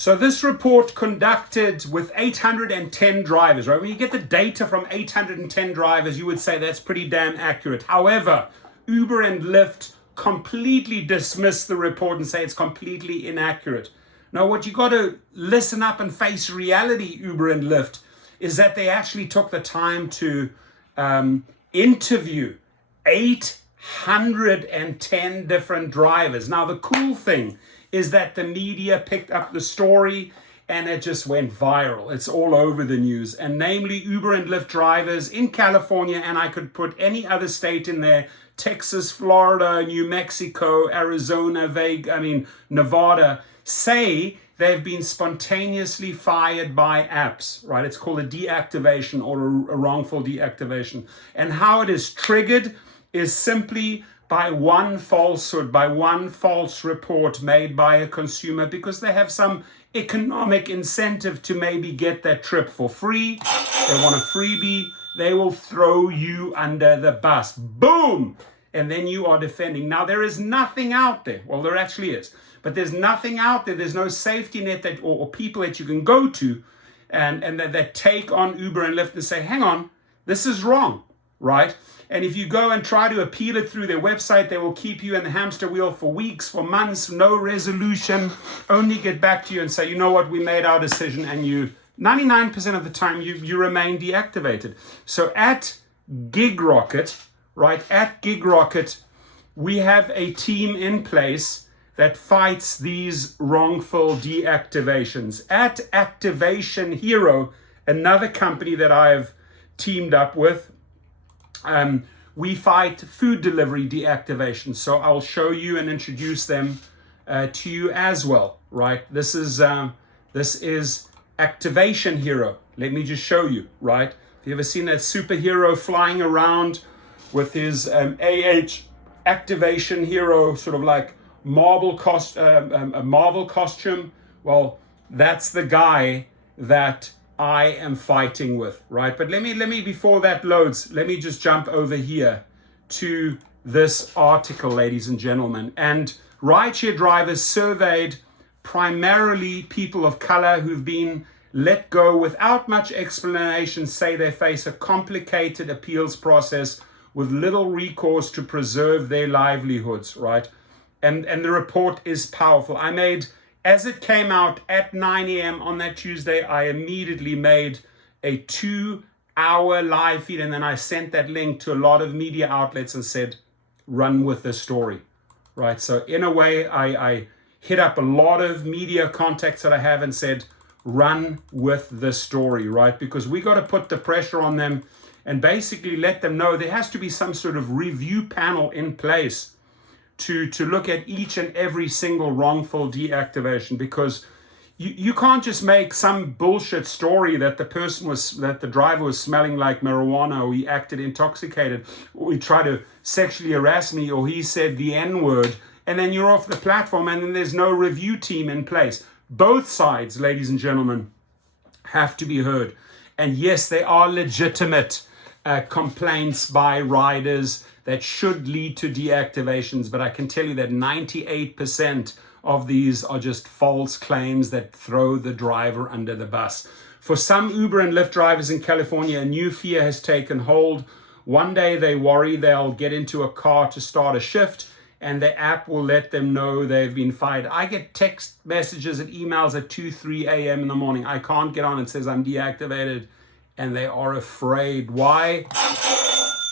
So this report conducted with 810 drivers, right? When you get the data from 810 drivers, you would say that's pretty damn accurate. However, Uber and Lyft completely dismiss the report and say it's completely inaccurate. Now, what you got to listen up and face reality, Uber and Lyft, is that they actually took the time to interview 810 different drivers. Now, the cool thing is that the media picked up the story and it just went viral. It's all over the news. And namely, Uber and Lyft drivers in California, and I could put any other state in there, Texas, Florida, New Mexico, Arizona, Nevada, say they've been spontaneously fired by apps, right? It's called a deactivation or a wrongful deactivation. And how it is triggered is simply by one falsehood, by one false report made by a consumer, because they have some economic incentive to maybe get that trip for free. They want a freebie. They will throw you under the bus. Boom! And then you are defending. Now, there is nothing out there. Well, there actually is. But there's nothing out there. There's no safety net that or people that you can go to and that take on Uber and Lyft and say, hang on, this is wrong, right? And if you go and try to appeal it through their website, they will keep you in the hamster wheel for weeks, for months, no resolution, only get back to you and say, you know what, we made our decision, and you, 99% of the time, you remain deactivated. So at GigRocket, right, at GigRocket, we have a team in place that fights these wrongful deactivations. At Activation Hero, another company that I've teamed up with, we fight food delivery deactivation. So I'll show you and introduce them to you as well, right? This is Activation Hero. Let me just show you, right? Have you ever seen that superhero flying around with his Activation Hero, sort of like a Marvel costume? Well, that's the guy that I am fighting with, right? But let me before that loads, let me just jump over here to this article, ladies and gentlemen. And rideshare drivers surveyed primarily people of color who've been let go without much explanation say they face a complicated appeals process with little recourse to preserve their livelihoods, right? And the report is powerful. As it came out at 9 a.m. on that Tuesday, I immediately made a 2-hour live feed, and then I sent that link to a lot of media outlets and said, run with the story, right? So in a way, I hit up a lot of media contacts that I have and said, run with the story, right? Because we got to put the pressure on them and basically let them know there has to be some sort of review panel in place to look at each and every single wrongful deactivation, because you can't just make some bullshit story that the driver was smelling like marijuana, or he acted intoxicated, or he tried to sexually harass me, or he said the N-word, and then you're off the platform and then there's no review team in place. Both sides, ladies and gentlemen, have to be heard. And yes, they are legitimate complaints by riders that should lead to deactivations, but I can tell you that 98% of these are just false claims that throw the driver under the bus. For some Uber and Lyft drivers in California, a new fear has taken hold. One day they worry they'll get into a car to start a shift and the app will let them know they've been fired. I get text messages and emails at 2-3 a.m. in the morning. I can't get on. It says I'm deactivated, and they are afraid. Why?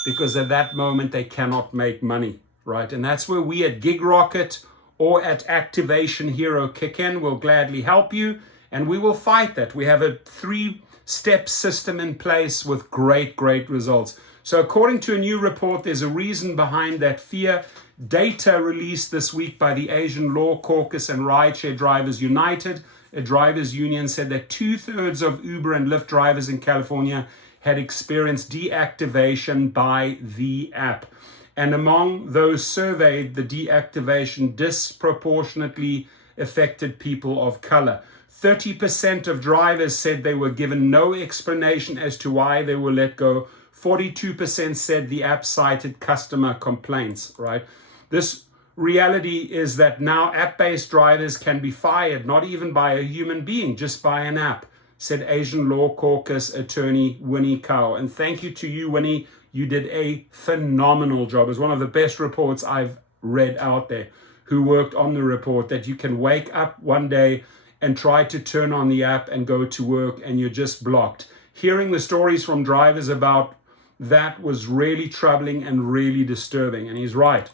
Because at that moment they cannot make money, right? And that's where we at GigRocket or at Activation Hero kick in. We'll gladly help you, and we will fight that. We have a 3-step system in place with great results. So according to a new report, there's a reason behind that fear. Data released this week by the Asian Law Caucus and Rideshare Drivers United, a drivers union, said that 2/3 of Uber and Lyft drivers in California had experienced deactivation by the app. And among those surveyed, the deactivation disproportionately affected people of color. 30% of drivers said they were given no explanation as to why they were let go. 42% said the app cited customer complaints, right? This reality is that now app-based drivers can be fired, not even by a human being, just by an app, said Asian Law Caucus attorney Winnie Cow. And thank you to you, Winnie. You did a phenomenal job. It was one of the best reports I've read out there, who worked on the report, that you can wake up one day and try to turn on the app and go to work and you're just blocked. Hearing the stories from drivers about that was really troubling and really disturbing. And he's right.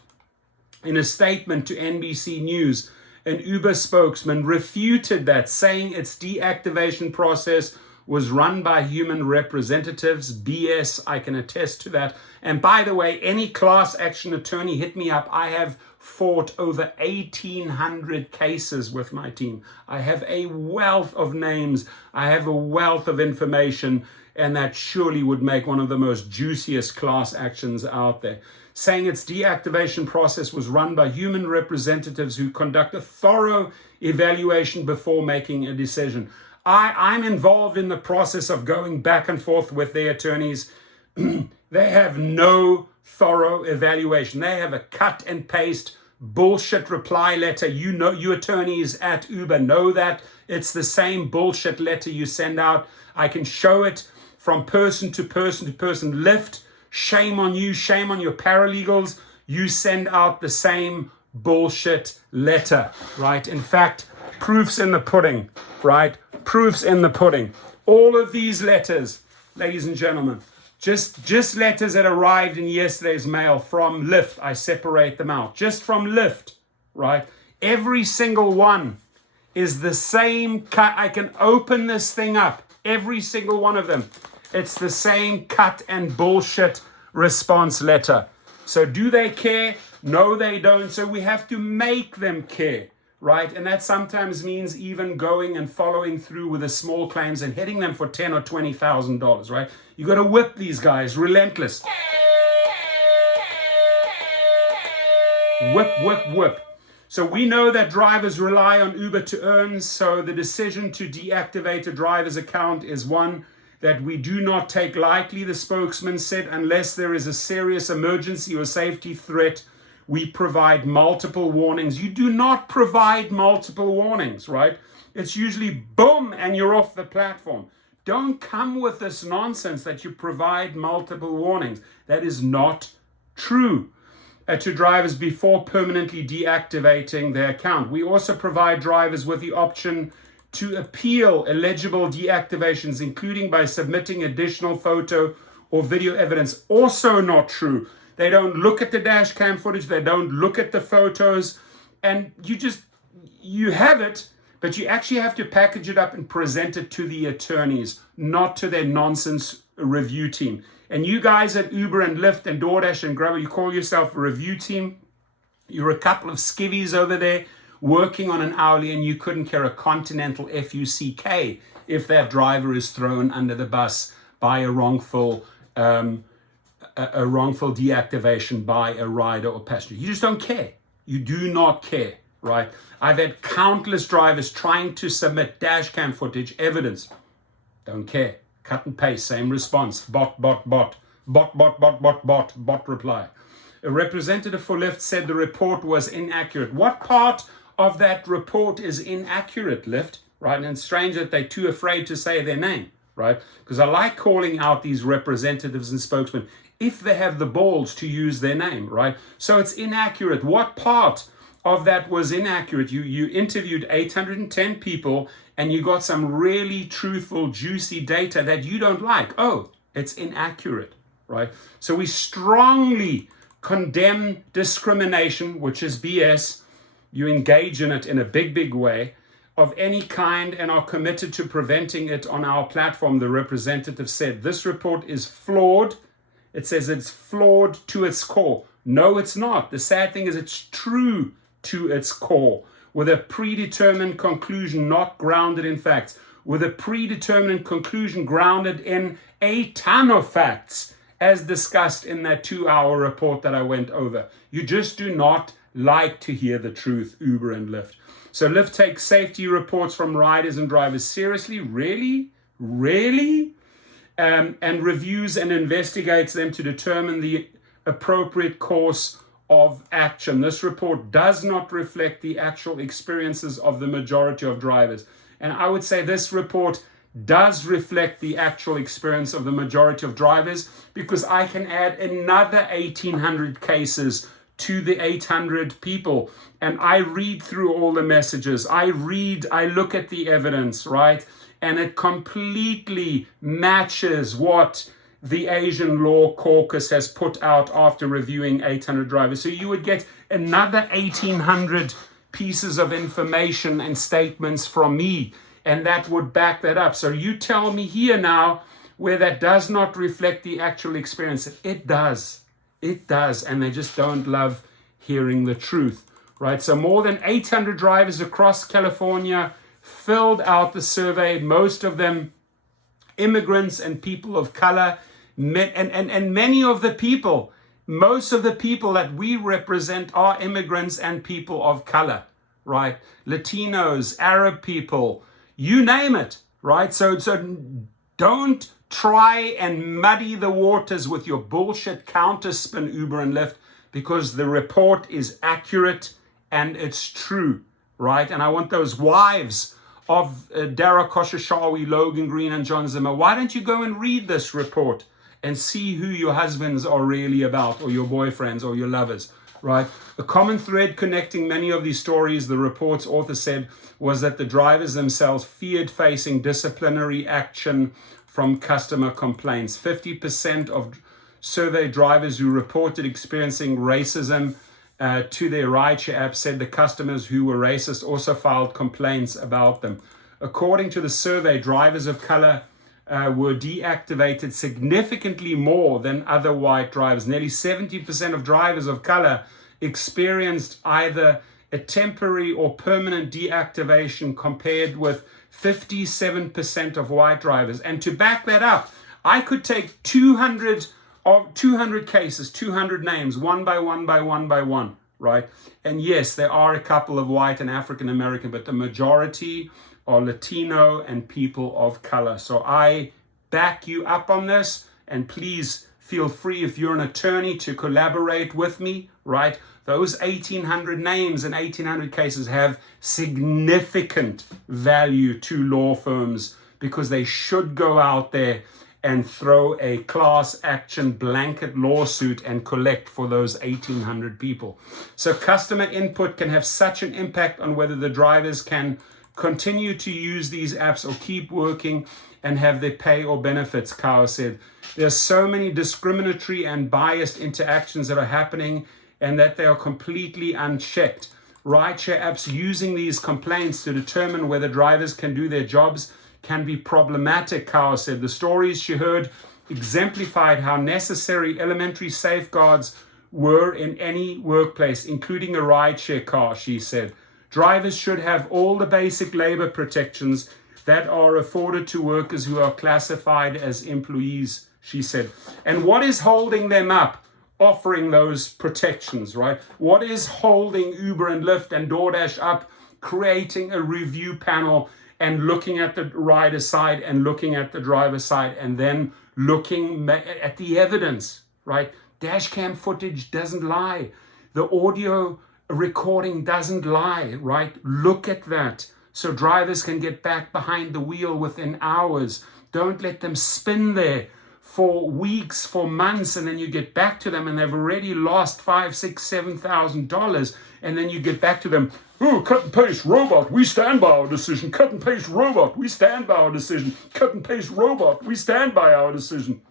In a statement to NBC News, an Uber spokesman refuted that, saying its deactivation process was run by human representatives. BS, I can attest to that. And by the way, any class action attorney, hit me up. I have fought over 1,800 cases with my team. I have a wealth of names. I have a wealth of information, and that surely would make one of the most juiciest class actions out there. Saying its deactivation process was run by human representatives who conduct a thorough evaluation before making a decision. I'm involved in the process of going back and forth with their attorneys. They have no thorough evaluation. They have a cut and paste bullshit reply letter. You know, you attorneys at Uber know that. It's the same bullshit letter you send out. I can show it from person to person to person. Lyft, shame on you, shame on your paralegals. You send out the same bullshit letter, right? In fact, proof's in the pudding, right? Proof's in the pudding. All of these letters, ladies and gentlemen, just letters that arrived in yesterday's mail from Lyft. I separate them out. Just from Lyft, right? Every single one is the same cut. I can open this thing up. Every single one of them. It's the same cut and bullshit response letter. So do they care? No, they don't. So we have to make them care, right? And that sometimes means even going and following through with the small claims and hitting them for $10,000 or $20,000, right? You got to whip these guys. Relentless. Whip, whip, whip. So we know that drivers rely on Uber to earn. So the decision to deactivate a driver's account is one that we do not take lightly, the spokesman said. Unless there is a serious emergency or safety threat, we provide multiple warnings. You do not provide multiple warnings, right? It's usually boom and you're off the platform. Don't come with this nonsense that you provide multiple warnings. That is not true. To drivers before permanently deactivating their account. We also provide drivers with the option to appeal eligible deactivations, including by submitting additional photo or video evidence. Also not true. They don't look at the dash cam footage. They don't look at the photos. And you have it, but you actually have to package it up and present it to the attorneys, not to their nonsense review team. And you guys at Uber and Lyft and DoorDash and Grubber, you call yourself a review team. You're a couple of skivvies over there working on an hourly, and you couldn't care a continental FUCK if that driver is thrown under the bus by a wrongful deactivation by a rider or passenger. You just don't care. You do not care, right? I've had countless drivers trying to submit dash cam footage, evidence. Don't care. Cut and paste, same response. Bot reply. A representative for Lyft said the report was inaccurate. What part of that report is inaccurate, Lyft? Right? And it's strange that they're too afraid to say their name, right? Because I like calling out these representatives and spokesmen if they have the balls to use their name, right? So it's inaccurate. What part of that was inaccurate? You interviewed 810 people and you got some really truthful, juicy data that you don't like. Oh, it's inaccurate, right? So we strongly condemn discrimination, which is BS. You engage in it in a big way of any kind and are committed to preventing it on our platform, the representative said. This report is flawed. It says it's flawed to its core. No, it's not. The sad thing is it's true to its core, with a predetermined conclusion not grounded in facts, with a predetermined conclusion grounded in a ton of facts, as discussed in that 2-hour report that I went over. You just do not like to hear the truth, Uber and Lyft. So Lyft takes safety reports from riders and drivers seriously, really? And reviews and investigates them to determine the appropriate course of action. This report does not reflect the actual experiences of the majority of drivers. And I would say this report does reflect the actual experience of the majority of drivers, because I can add another 1,800 cases to the 800 people. And I read through all the messages. I look at the evidence, right? And it completely matches what the Asian Law Caucus has put out after reviewing 800 drivers. So you would get another 1,800 pieces of information and statements from me, and that would back that up. So you tell me here now where that does not reflect the actual experience. It does. It does. And they just don't love hearing the truth, right? So more than 800 drivers across California filled out the survey, most of them immigrants and people of color. And many of the people, most of the people that we represent are immigrants and people of color, right? Latinos, Arab people, you name it, right? So don't try and muddy the waters with your bullshit counterspin, Uber and Lyft, because the report is accurate and it's true, right? And I want those wives of Dara Khosrowshahi, Logan Green, and John Zimmer, why don't you go and read this report and see who your husbands are really about, or your boyfriends or your lovers, right? The common thread connecting many of these stories, the report's author said, was that the drivers themselves feared facing disciplinary action from customer complaints. 50% of surveyed drivers who reported experiencing racism to their Rideshare app said the customers who were racist also filed complaints about them. According to the survey, drivers of color were deactivated significantly more than other white drivers. Nearly 70% of drivers of color experienced either a temporary or permanent deactivation, compared with 57% of white drivers. And to back that up, I could take 200 cases, 200 names, one by one, right? And yes, there are a couple of white and African American, but the majority are Latino and people of color. So I back you up on this, and please feel free, if you're an attorney, to collaborate with me, right? Those 1,800 names and 1,800 cases have significant value to law firms, because they should go out there and throw a class action blanket lawsuit and collect for those 1,800 people. So customer input can have such an impact on whether the drivers can continue to use these apps or keep working and have their pay or benefits, Kao said. There's so many discriminatory and biased interactions that are happening, and that they are completely unchecked. Rideshare apps using these complaints to determine whether drivers can do their jobs can be problematic, Kao said. The stories she heard exemplified how necessary elementary safeguards were in any workplace, including a rideshare car, she said. Drivers should have all the basic labor protections that are afforded to workers who are classified as employees, she said. And what is holding them up offering those protections, right? What is holding Uber and Lyft and DoorDash up creating a review panel and looking at the rider side and looking at the driver side and then looking at the evidence, right? Dash cam footage doesn't lie. The audio recording doesn't lie, right? Look at that so drivers can get back behind the wheel within hours. Don't let them spin there for weeks, for months, and then you get back to them and they've already lost $5,000, $6,000, $7,000, and then you get back to them, oh, cut and paste robot, we stand by our decision. Cut and paste robot, we stand by our decision. Cut and paste robot, we stand by our decision.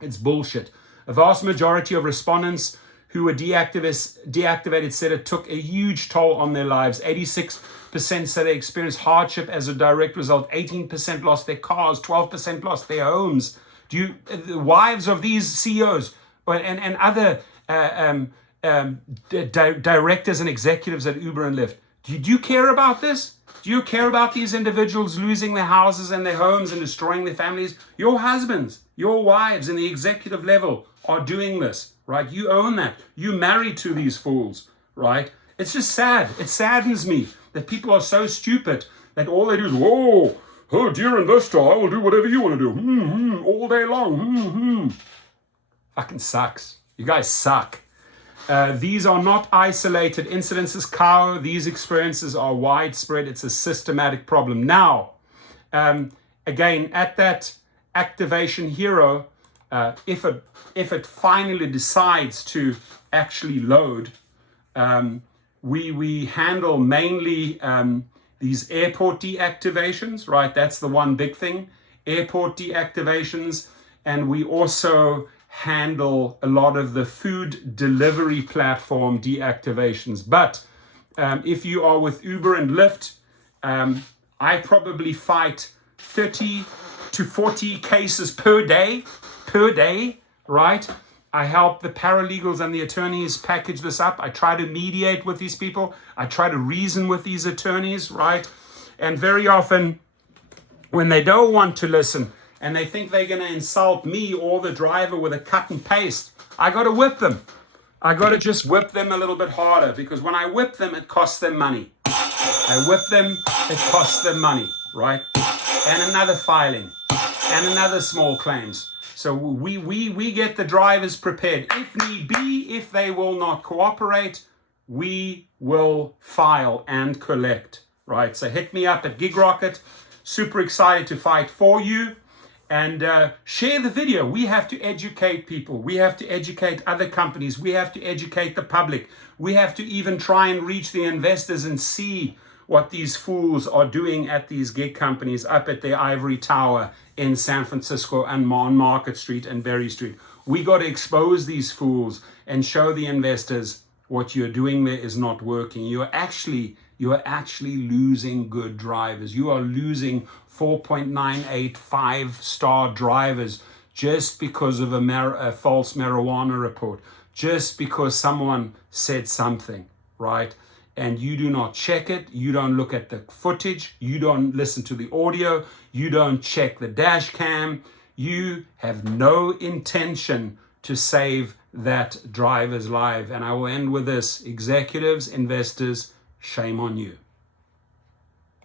It's bullshit. A vast majority of respondents who were deactivated said it took a huge toll on their lives. 86% said they experienced hardship as a direct result. 18% lost their cars. 12% lost their homes. The wives of these CEOs and other directors and executives at Uber and Lyft, do you care about this? Do you care about these individuals losing their houses and their homes and destroying their families? Your husbands, your wives in the executive level are doing this, right? You own that. You married to these fools, right? It's just sad. It saddens me that people are so stupid that all they do is, oh, dear investor, I will do whatever you want to do. All day long. Fucking sucks. You guys suck. These are not isolated incidences, Kao. These experiences are widespread. It's a systematic problem. Now, again, at that activation hero, if it finally decides to actually load, we handle mainly these airport deactivations, right? That's the one big thing, airport deactivations. And we also handle a lot of the food delivery platform deactivations. But if you are with Uber and Lyft, I probably fight 30 to 40 cases per day, right? I help the paralegals and the attorneys package this up. I try to mediate with these people. I try to reason with these attorneys, right? And very often, when they don't want to listen and they think they're going to insult me or the driver with a cut and paste, I got to whip them. I got to just whip them a little bit harder, because when I whip them, it costs them money. I whip them, it costs them money, right? And another filing and another small claims. So we get the drivers prepared. If need be, if they will not cooperate, we will file and collect, right? So hit me up at GigRocket. Super excited to fight for you. And share the video. We have to educate people. We have to educate other companies. We have to educate the public. We have to even try and reach the investors and see what these fools are doing at these gig companies up at their ivory tower in San Francisco and on Market Street and Berry Street. We got to expose these fools and show the investors what you're doing there is not working. You are actually losing good drivers. You are losing 4.985 star drivers just because of a false marijuana report, just because someone said something, right? And you do not check it, you don't look at the footage, you don't listen to the audio, you don't check the dash cam, you have no intention to save that driver's life. And I will end with this: executives, investors, shame on you.